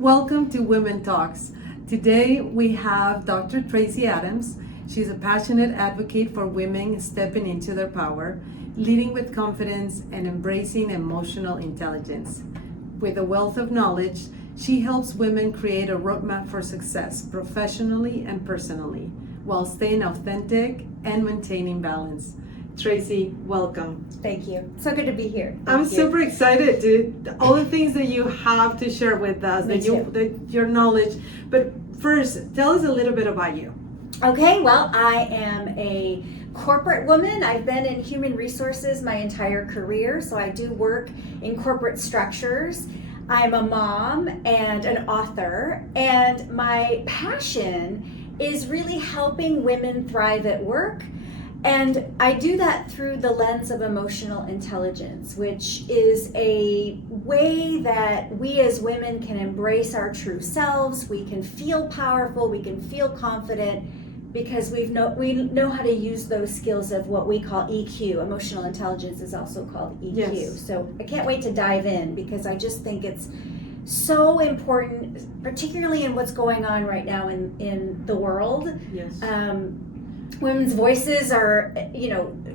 Welcome to Women Talks. Today we have Dr. Tracey Adams. She's a passionate advocate for women stepping into their power, leading with confidence, and embracing emotional intelligence. With a wealth of knowledge, she helps women create a roadmap for success professionally and personally, while staying authentic and maintaining balance. Tracey, welcome. Thank you. So good to be here. I'm super excited, dude. All the things that you have to share with us, your knowledge. But first, tell us a little bit about you. Okay, well, I am a corporate woman. I've been in human resources my entire career, so I do work in corporate structures. I'm a mom and an author, and my passion is really helping women thrive at work. And I do that through the lens of emotional intelligence, which is a way that we as women can embrace our true selves. We can feel powerful, we can feel confident, because we know how to use those skills of what we call EQ. Emotional intelligence is also called EQ. Yes. So I can't wait to dive in, because I just think it's so important, particularly in what's going on right now in the world. Yes. Women's voices are,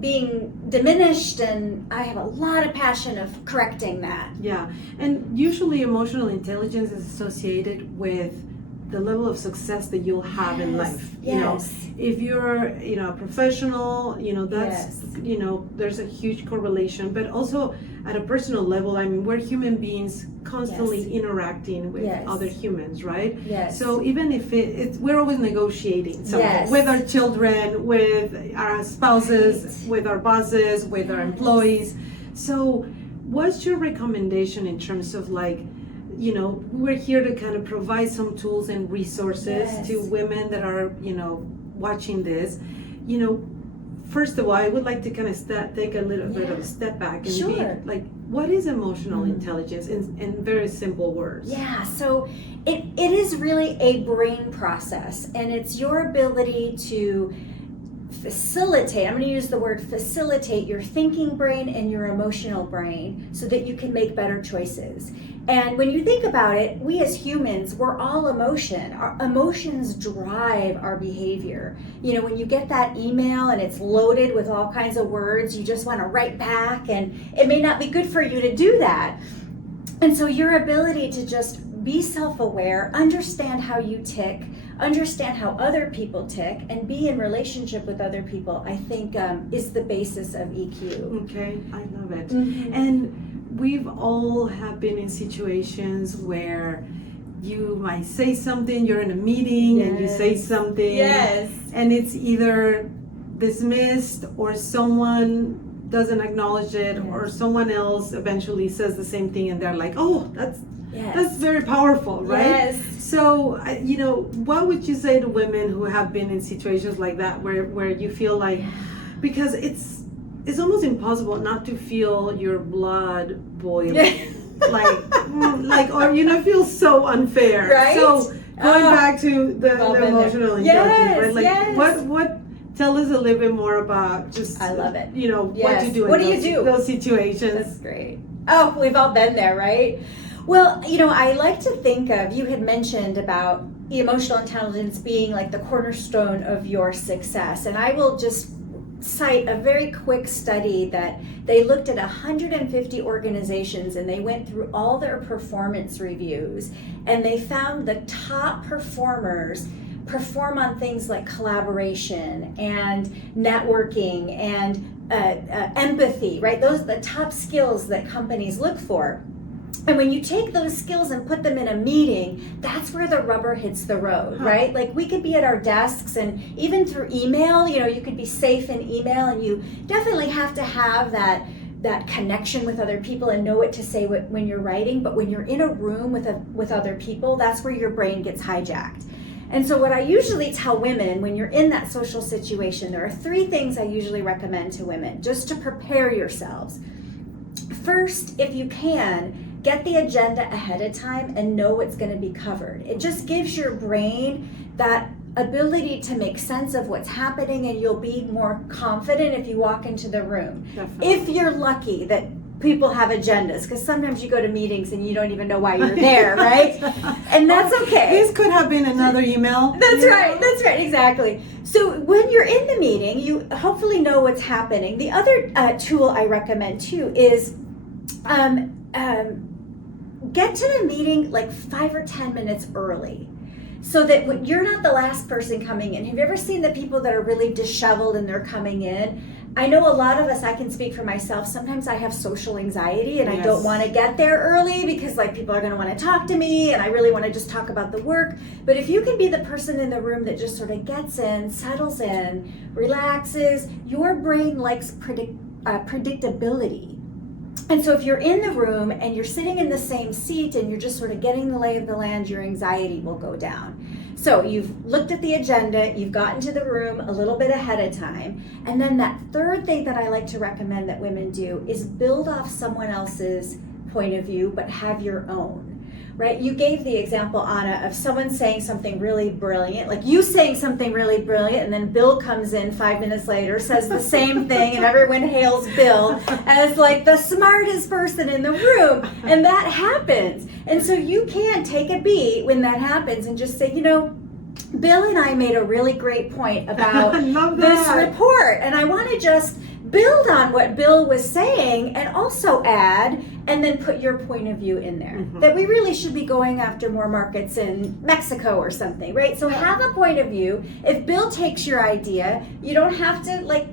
being diminished, and I have a lot of passion of correcting that. Yeah, and usually emotional intelligence is associated with the level of success that you'll have in life. Yes. If you're, a professional, that's, there's a huge correlation, but also at a personal level, I mean, we're human beings constantly interacting with other humans, right? Yes. So even if we're always negotiating something with our children, with our spouses, with our bosses, with our employees. So what's your recommendation in terms of we're here to kind of provide some tools and resources to women that are, watching this. First of all, I would like to kind of take a little bit of a step back and be like, what is emotional intelligence in very simple words? Yeah, so it is really a brain process, and it's your ability to facilitate, I'm going to use the word facilitate, your thinking brain and your emotional brain so that you can make better choices. And when you think about it, we as humans, we're all emotion. Our emotions drive our behavior. When you get that email and it's loaded with all kinds of words, you just want to write back, and it may not be good for you to do that. And so your ability to just be self-aware, understand how you tick, understand how other people tick, and be in relationship with other people, I think is the basis of EQ. Okay, I love it. And we've all have been in situations where you might say something, you're in a meeting and you say something, and it's either dismissed or someone doesn't acknowledge it, or someone else eventually says the same thing and they're like, oh, that's very powerful, right? Yes. So, what would you say to women who have been in situations like that where you feel like, because it's almost impossible not to feel your blood boiling, or feel so unfair. Right? So going back to the emotional intelligence, right? What? Tell us a little bit more about just. I love it. What you do. What do you do? Those situations. That's great. Oh, we've all been there, right? Well, I like to think of, you had mentioned about emotional intelligence being like the cornerstone of your success. And I will just cite a very quick study that they looked at 150 organizations, and they went through all their performance reviews, and they found the top performers perform on things like collaboration and networking and empathy, right? Those are the top skills that companies look for. And when you take those skills and put them in a meeting, that's where the rubber hits the road, right? Like, we could be at our desks, and even through email, you could be safe in email, and you definitely have to have that connection with other people and know what to say when you're writing. But when you're in a room with other people, that's where your brain gets hijacked. And so what I usually tell women when you're in that social situation, there are 3 things I usually recommend to women just to prepare yourselves. First, if you can, get the agenda ahead of time and know what's going to be covered. It just gives your brain that ability to make sense of what's happening, and you'll be more confident if you walk into the room. Definitely. If you're lucky that people have agendas, because sometimes you go to meetings and you don't even know why you're there, right? And that's okay. This could have been another email. That's right, exactly. So when you're in the meeting, you hopefully know what's happening. The other tool I recommend too is get to the meeting like 5 or 10 minutes early, so that when you're not the last person coming in. Have you ever seen the people that are really disheveled and they're coming in? I know a lot of us, I can speak for myself, sometimes I have social anxiety and I don't want to get there early because like people are going to want to talk to me and I really want to just talk about the work. But if you can be the person in the room that just sort of gets in, settles in, relaxes, your brain likes predictability. And so if you're in the room and you're sitting in the same seat and you're just sort of getting the lay of the land, your anxiety will go down. So you've looked at the agenda, you've gotten to the room a little bit ahead of time. And then that third thing that I like to recommend that women do is build off someone else's point of view, but have your own. Right? You gave the example, Anna, of someone saying something really brilliant, like you saying something really brilliant, and then Bill comes in 5 minutes later, says the same thing, and everyone hails Bill as like the smartest person in the room. And that happens. And so you can take a beat when that happens and just say, you know, Bill and I made a really great point about this report, and I want to just build on what Bill was saying and also add and then put your point of view in there. That we really should be going after more markets in Mexico or something, right? So have a point of view. If Bill takes your idea, you don't have to like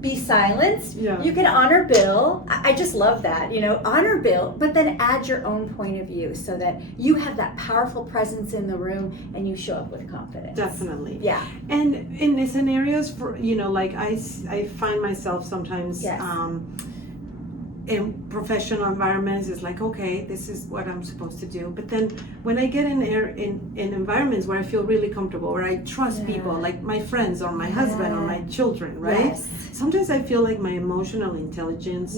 be silenced. You can honor Bill. I just love that, you know, honor Bill, but then add your own point of view so that you have that powerful presence in the room and you show up with confidence. Definitely. Yeah. And in the scenarios for, you know, like I find myself sometimes in professional environments, it's like, okay, this is what I'm supposed to do. But then when I get in environments where I feel really comfortable, where I trust people, like my friends or my husband or my children, right? Sometimes I feel like my emotional intelligence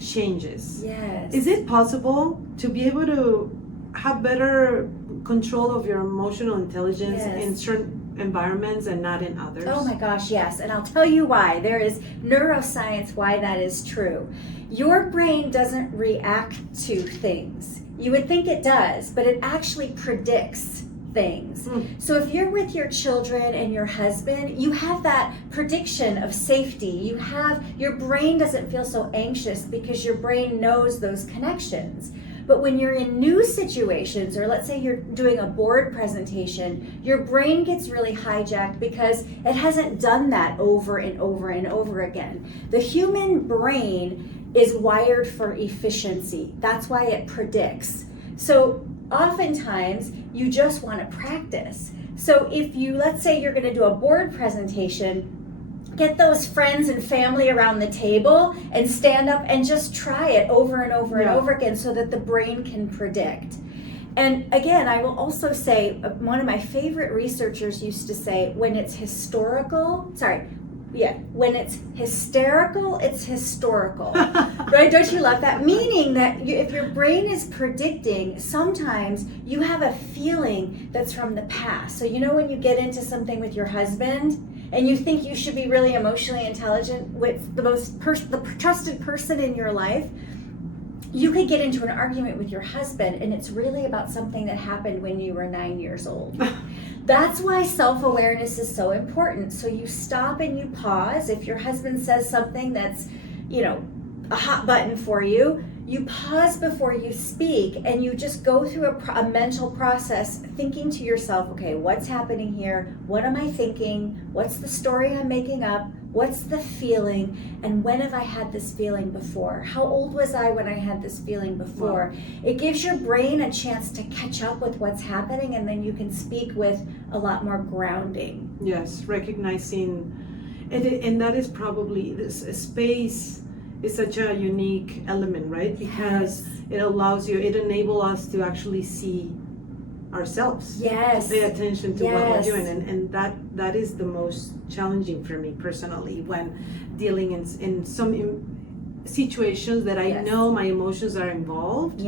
changes. Is it possible to be able to have better control of your emotional intelligence in certain environments and not in others? Oh my gosh, yes. And I'll tell you why. There is neuroscience why that is true. Your brain doesn't react to things. You would think it does, but it actually predicts things. So if you're with your children and your husband, you have that prediction of safety. Your brain doesn't feel so anxious because your brain knows those connections. But when you're in new situations, or let's say you're doing a board presentation, your brain gets really hijacked because it hasn't done that over and over and over again. The human brain is wired for efficiency. That's why it predicts. So oftentimes you just want to practice. So if you, let's say you're going to do a board presentation, get those friends and family around the table and stand up and just try it over and over and over again so that the brain can predict. And again, I will also say, one of my favorite researchers used to say, when it's hysterical, it's historical. Right? Don't you love that? Meaning that if your brain is predicting, sometimes you have a feeling that's from the past. So you know when you get into something with your husband and you think you should be really emotionally intelligent with the trusted person in your life, you could get into an argument with your husband and it's really about something that happened when you were 9 years old. That's why self-awareness is so important. So you stop and you pause. If your husband says something that's, you know, a hot button for you, you pause before you speak and you just go through a mental process thinking to yourself, okay, what's happening here? What am I thinking? What's the story I'm making up? What's the feeling? And when have I had this feeling before? How old was I when I had this feeling before? Wow. It gives your brain a chance to catch up with what's happening, and then you can speak with a lot more grounding. Yes, recognizing, and that is probably this space is such a unique element, right? Because it enables us to actually see ourselves. To pay attention to what we're doing, and that is the most challenging for me personally when dealing in some situations that I know my emotions are involved.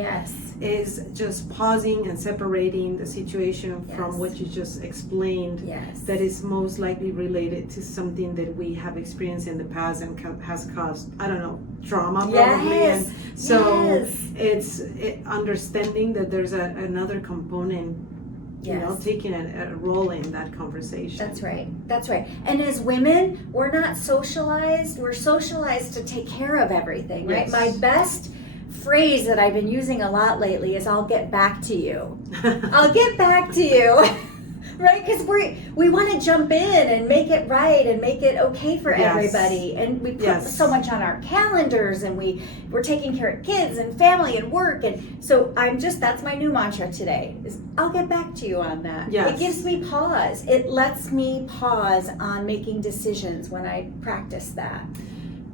Is just pausing and separating the situation from what you just explained. That is most likely related to something that we have experienced in the past and has caused, I don't know, trauma probably. And So it's understanding that there's another component, taking a role in that conversation. That's right. And as women, we're not socialized. We're socialized to take care of everything, right? Yes. My best phrase that I've been using a lot lately is "I'll get back to you." I'll get back to you. Right, because we want to jump in and make it right and make it okay for everybody, and we put so much on our calendars, and we're taking care of kids and family and work, and so that's my new mantra today is I'll get back to you on that. It gives me pause. It lets me pause on making decisions when I practice that.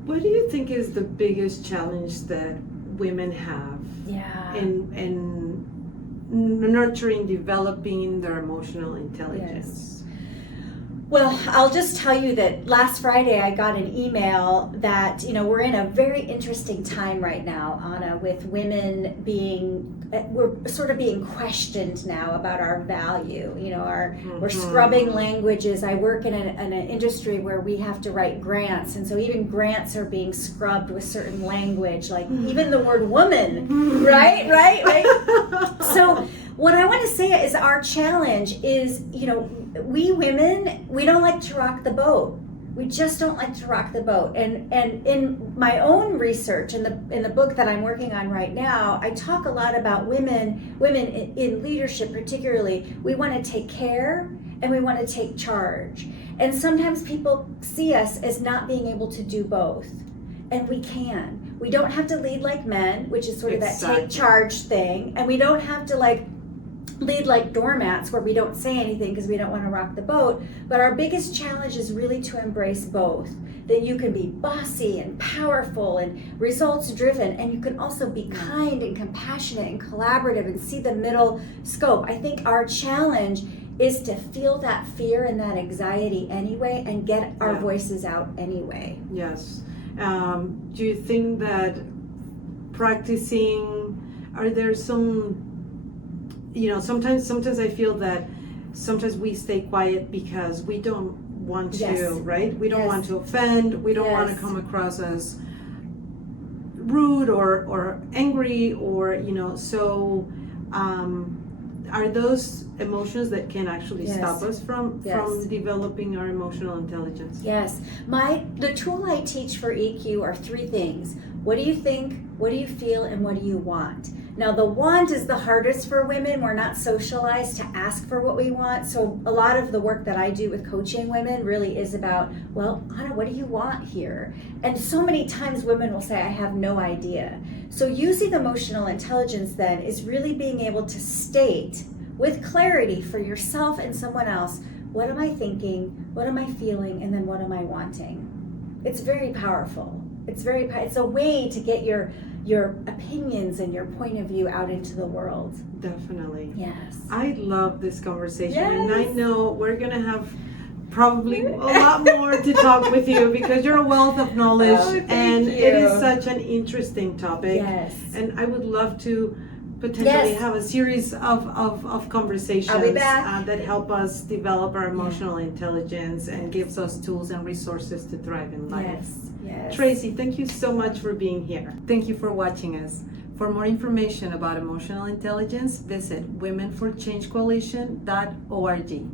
What do you think is the biggest challenge that women have in nurturing, developing their emotional intelligence? Well, I'll just tell you that last Friday I got an email that, we're in a very interesting time right now, Anna, with women we're sort of being questioned now about our value. We're scrubbing languages. I work in an industry where we have to write grants, and so even grants are being scrubbed with certain language, like even the word woman, right? So what I want to say is our challenge is, we women, we don't like to rock the boat. We just don't like to rock the boat. And in my own research, in the book that I'm working on right now, I talk a lot about women in leadership particularly. We want to take care and we want to take charge. And sometimes people see us as not being able to do both. And we can. We don't have to lead like men, which is sort of that take charge thing. And we don't have to lead like doormats where we don't say anything because we don't want to rock the boat. But our biggest challenge is really to embrace both. That you can be bossy and powerful and results driven, and you can also be kind and compassionate and collaborative and see the middle scope. I think our challenge is to feel that fear and that anxiety anyway and get our voices out anyway. Yes. Do you think that practicing, are there some, sometimes I feel that sometimes we stay quiet because we don't want to, right? We don't want to offend. We don't want to come across as rude or angry or, so are those emotions that can actually stop us from developing our emotional intelligence? Yes. The tool I teach for EQ are three things. What do you think? What do you feel? And what do you want? Now, the want is the hardest for women. We're not socialized to ask for what we want. So a lot of the work that I do with coaching women really is about, well, Anna, what do you want here? And so many times women will say, I have no idea. So using emotional intelligence then is really being able to state with clarity for yourself and someone else, what am I thinking? What am I feeling? And then what am I wanting? It's very powerful. It's a way to get your opinions and your point of view out into the world. Definitely. Yes. I love this conversation, and I know we're gonna have probably a lot more to talk with you because you're a wealth of knowledge, and it is such an interesting topic. Yes. And I would love to potentially have a series of conversations that help us develop our emotional intelligence and gives us tools and resources to thrive in life. Yes. Tracey, thank you so much for being here. Thank you for watching us. For more information about emotional intelligence, visit womenforchangecoalition.org.